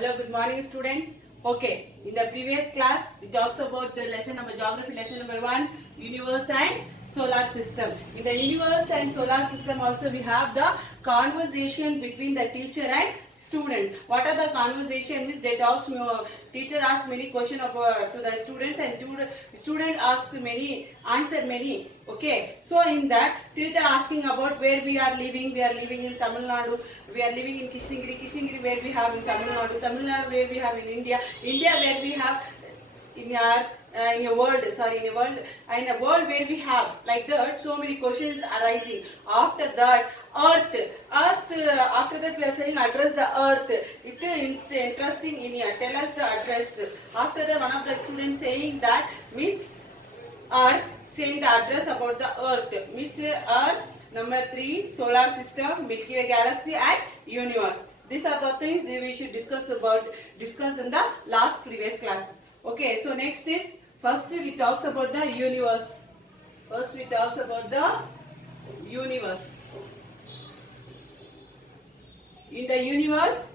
Hello, good morning students. Okay, in the previous class we talked about the lesson number geography lesson number 1, universe and solar system. In the universe and solar system also we have the conversation between the teacher and student. What are the conversation means they talk, teacher asks many questions to the students and student asks many, answer many. Okay, so in that teacher asking about where we are living in Tamil Nadu, we are living in Krishnagiri where we have in Tamil Nadu where we have in India where we have in a world where we have like that so many questions arising. After that earth after that we are saying address the earth. It's interesting in here, tell us the address. After that one of the students saying that Miss Earth, saying the address about the earth. Miss Earth. Number 3, solar system, Milky Way galaxy and universe. These are the things we should discuss in the last previous classes. Okay, so next is first we talks about the universe. In the universe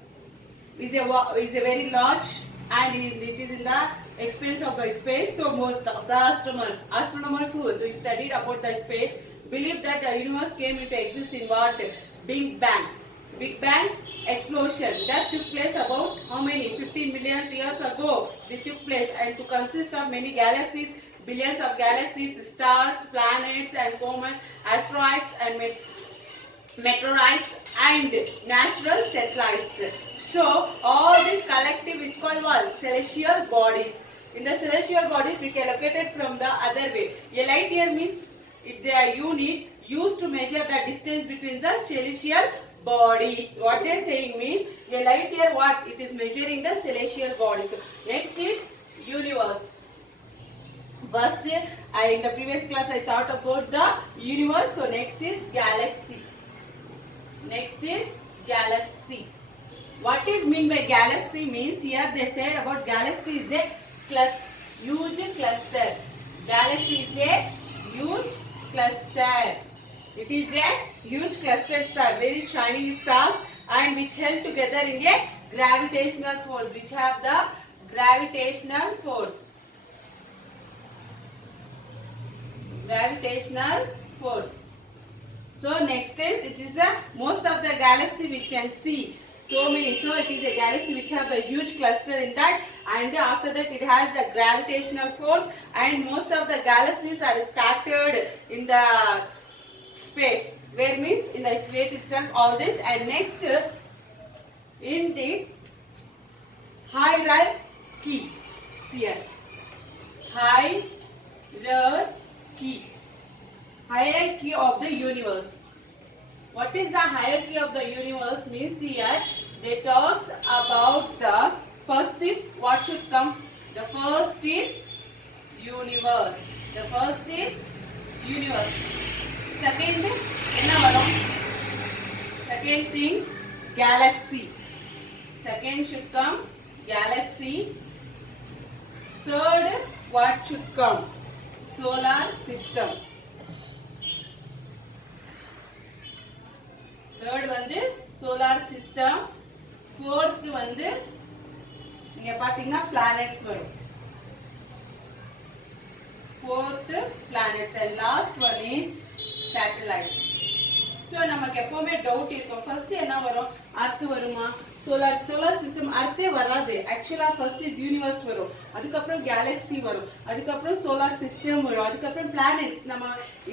is a very large and it is in the expanse of the space. So most of the astronomers who studied about the space believe that the universe came into existence in what? Big Bang explosion that took place about how many? 15 million years ago. It took place and to consist of many galaxies, billions of galaxies, stars, planets and comets, asteroids and meteorites and natural satellites. So all this collective is called what? Celestial bodies. In the celestial bodies we can locate it from the other way. A light year means it's a unit used to measure the distance between the celestial bodies. What they are saying means a light year what? It is measuring the celestial bodies. Next is universe. First, in the previous class I thought about the universe. So next is galaxy. What is mean by galaxy means here they said about galaxy is a huge cluster. Galaxy is a huge cluster. It is a huge cluster star, very shining stars and which held together in a gravitational force, which have the gravitational force. So next is it is a most of the galaxy which can see so many. So it is a galaxy which have a huge cluster in that and after that it has the gravitational force and most of the galaxies are scattered in the space. Where means in the space itself all this and next in this hierarchy. Here hierarchy of the universe. What is the hierarchy of the universe means here they talks about the first is what should come. The first is universe. Second thing galaxy. Second should come galaxy. Third what should come? Solar system. Third வந்து solar system. Fourth வந்து நீங்க பாத்தீங்கன்னா planets வரும். Fourth planets and last one is satellites. So நமக்கு எப்பவுமே doubt இருக்கும். First என்ன வரும்? earth வருமா? solar system earth வராது. actually first is universe வரும். அதுக்கு அப்புறம் galaxy வரும். அதுக்கு அப்புறம் solar system வரும். அதுக்கு அப்புறம் planets. நம்ம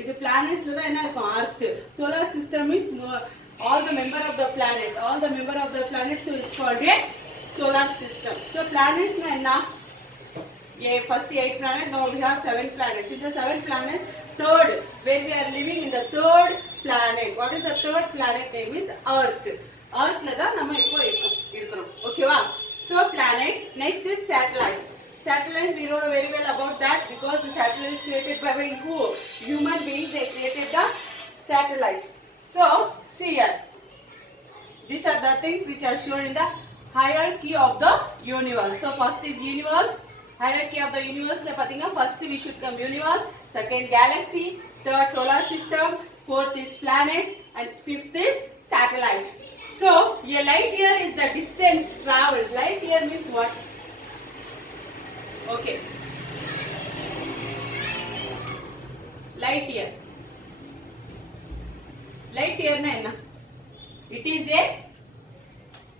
இது planetsல தான் என்ன இருக்கும்? earth. solar system is all the member of the planet. So it's called a solar system. So planets na enna? First 8 planets, now we have 7 planets. In the 7 planets, third, where we are living in the third planet. What is the third planet name is Earth. Earth la da nama ipo irukom. Okay va? So planets. Next is satellites. Satellites we know very well about that because the satellite is created by who? Human beings. They created the satellites. So see here. These are the things which are shown in the hierarchy of the universe. So first is universe. Hierarchy of the universe la pathina first we should come universe, second galaxy, third solar system, fourth is planets and fifth is satellites. So a light year is the distance traveled. Light what? Okay. Light year. Light year na enna? It is a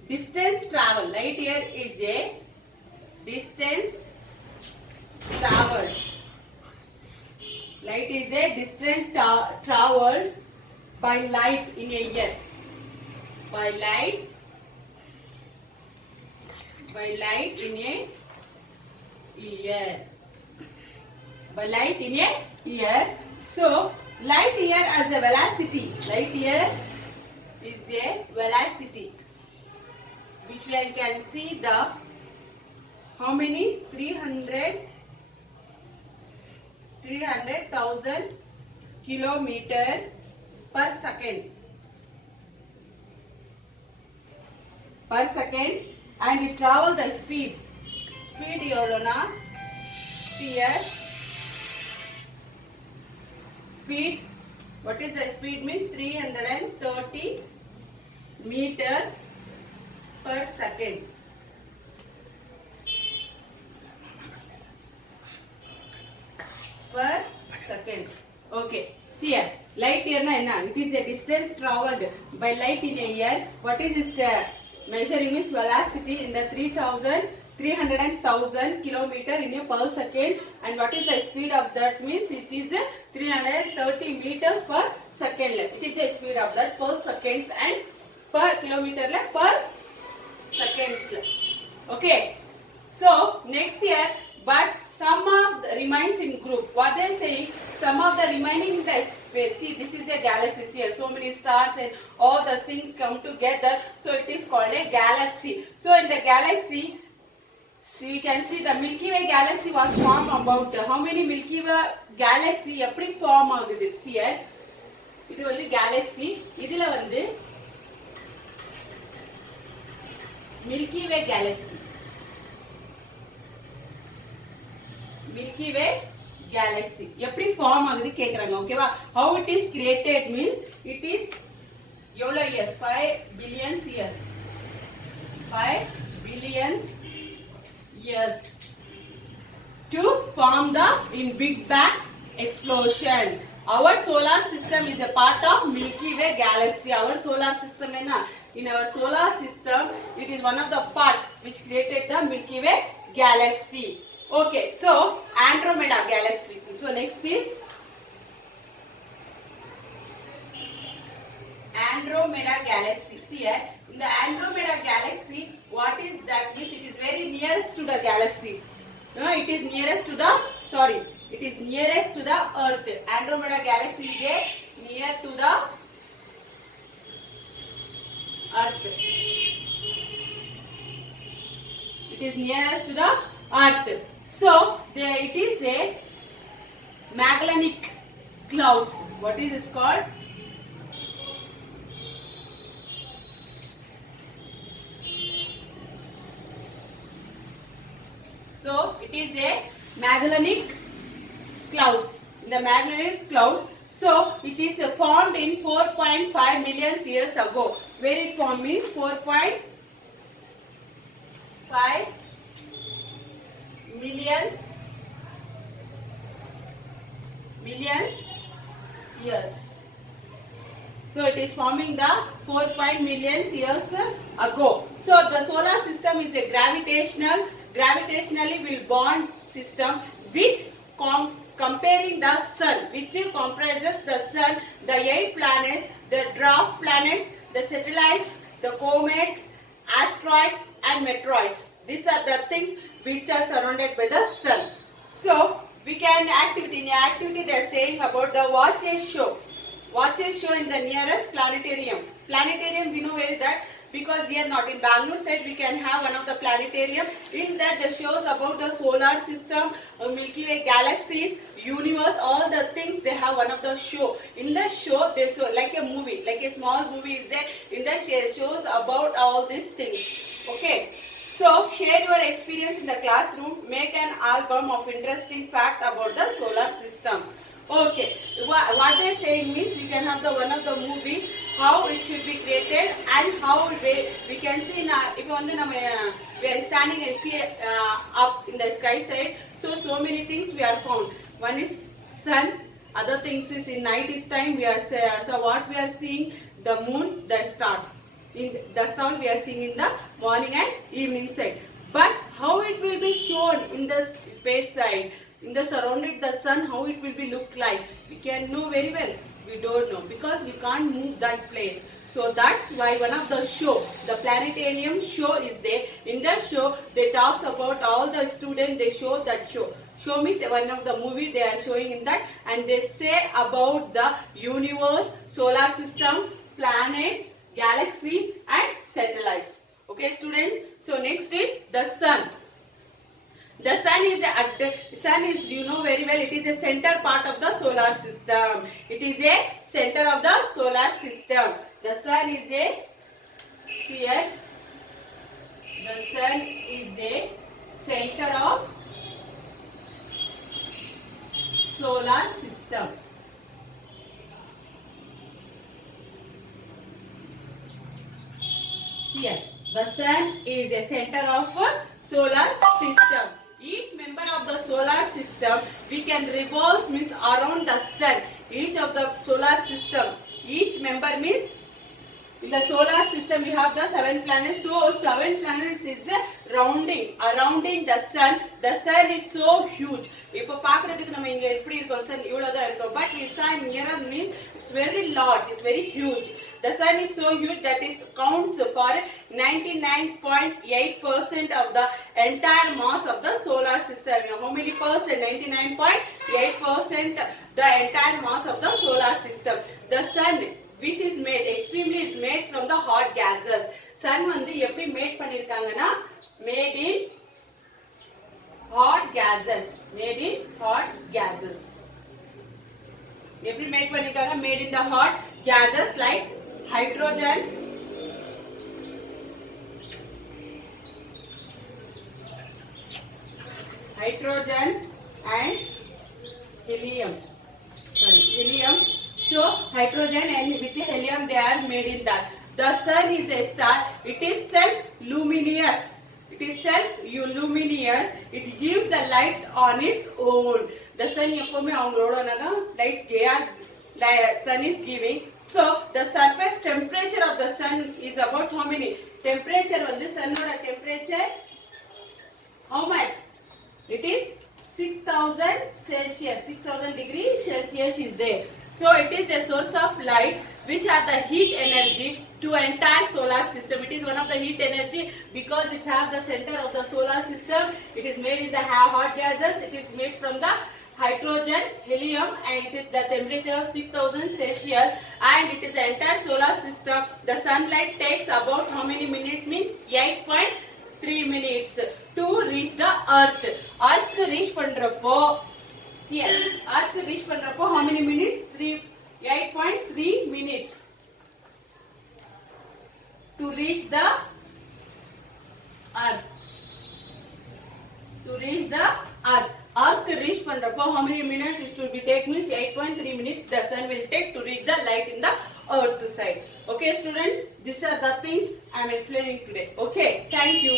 distance travel. Light year is a distance traveled. Light is a distance traveled by light in a year. By light in a year. By light in a year. So light year as a velocity. Light year is a velocity which we can see the how many 300,000 kilometer per second and it travel the speed evolona speed what is the speed means 330 meter per second. Per second. Okay. See here. Light year na enna? It is a distance traveled by light in a year. What is this measuring means velocity in the 300,000 kilometer in a per second, and what is the speed of that means it is 330 meters per second. It is the speed of that per seconds and per kilometer per seconds. Okay. So next year, but some of the remains in group. What they saying? Some of the remaining in the space. See, this is a galaxy here. So many stars and all the things come together. So it is called a galaxy. So in the galaxy, we can see the Milky Way galaxy was formed about how many Milky Way galaxy எப்படி form ஆகுது? See here. இது வந்து galaxy. இதுல வந்து Milky Way galaxy. Milky Way galaxy எப்படி form ஆகுது கேக்குறாங்க. ஓகேவா? How it is created means it is எவ்வளவு years? 5 billion years. 5 billion years to form the in Big Bang explosion. Our solar system is a part of Milky Way galaxy. Our solar system in our solar system it is one of the part which created the Milky Way galaxy. Okay, so Andromeda galaxy. So next is Andromeda galaxy. See here, in the Andromeda galaxy, what is that means it is very nearest to the galaxy. No, it is nearest to the it is nearest to the Earth. Andromeda galaxy is near to the Earth. It is nearest to the Earth. So it is a Magellanic clouds. What is this called? So it is a Magellanic clouds. In the Magellanic cloud, so it is formed in 4.5 million years ago. Where it formed means 4.5 millions years. So it is forming the 4 million years ago. So the solar system is a gravitationally will bond system which comparing the sun, which comprises the sun, the 8 planets, the dwarf planets, the satellites, the comets, asteroids and meteoroids. These are the things which are surrounded by the sun. So we can in activity they are saying about the watch a show in the nearest planetarium. We know where is that, because here not in Bangalore side we can have one of the planetarium. In that the shows about the solar system, Milky Way galaxies, universe, all the things they have one of the show. In the show they show like a movie, like a small movie is there. In that shows about all these things. Okay. So, share your experience in the classroom. Make an album of interesting fact about the solar system. Okay. What they are saying means we can have the one of the movie how it should be created and how we can see now. If we are standing and see up in the sky side, so many things we are found. One is sun, other things is in night is time we are so what we are seeing, the moon, the stars. In that's all we are seeing in the morning and evening side. But how it will be shown in the space side, in the surrounded the sun, how it will be look like, we can know very well. We don't know because we can't move that place. So that's why one of the show, the planetarium show is there. In that show, they talks about all the students. They show that show. Show means one of the movie they are showing in that, and they say about the universe, solar system, planets, galaxy, and satellites. Okay, students. So next is the sun. The sun is you know very well, it is a center part of the solar system. It is a center of the solar system. The sun is a here. The sun is a center of solar system. Here, the sun is a center of solar system. Each member of the solar system, we can revolve means around the sun. Each of the solar system, each member means in the solar system we have the 7 planets. So 7 planets is surrounding the sun. The sun is so huge. இப்போ பார்க்கிறதுக்கு நம்ம இங்க எப்படி இருக்கும் sun இவ்வளவுதான் இருக்கும். But the sun nearer means it's very large, it's very huge. The sun is so huge that it counts for 99.8% of the entire mass of the solar system. How many percent? 99.8% the entire mass of the solar system. The sun, which is made from the hot gases. Sun வந்து எப்படி made பண்ணிருக்காங்கன்னா made in hot gases. எப்படி made பண்ணிருக்காங்க? Made in the hot gases like hydrogen, and helium. So hydrogen and with the helium they are made in that. The sun is a star. It is self-luminous. It gives the light on its own. The sun எப்பவுமே அவங்களோட light sun is giving. So the surface temperature of the sun is about how many? Temperature வந்து sunோட temperature how much? It is 6000 Celsius. 6000 degrees Celsius is there. So it is a source of light which has the heat energy to entire solar system. It is one of the heat energy because it has the center of the solar system. It is made in the hot gases. It is made from the hydrogen, helium, and it is the temperature of 6000 Celsius, and it is the entire solar system. The sunlight takes about how many minutes? Means 8.3 minutes to reach the earth. Earth reach பண்றப்போ how many minutes? 8.3 minutes to reach the earth. Earth reach பண்றப்போ how many minutes it should be take? Means 8.3 minutes the sun will take to reach the light in the earth side. Okay students, these are the things I am explaining today. Okay, thank you.